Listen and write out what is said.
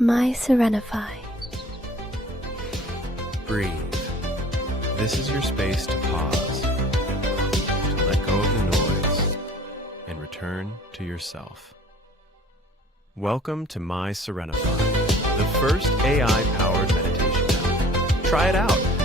MySerenify. Breathe. This is your space to pause, to let go of the noise, and return to yourself. Welcome to MySerenify, the first AI-powered meditation app. Try it out.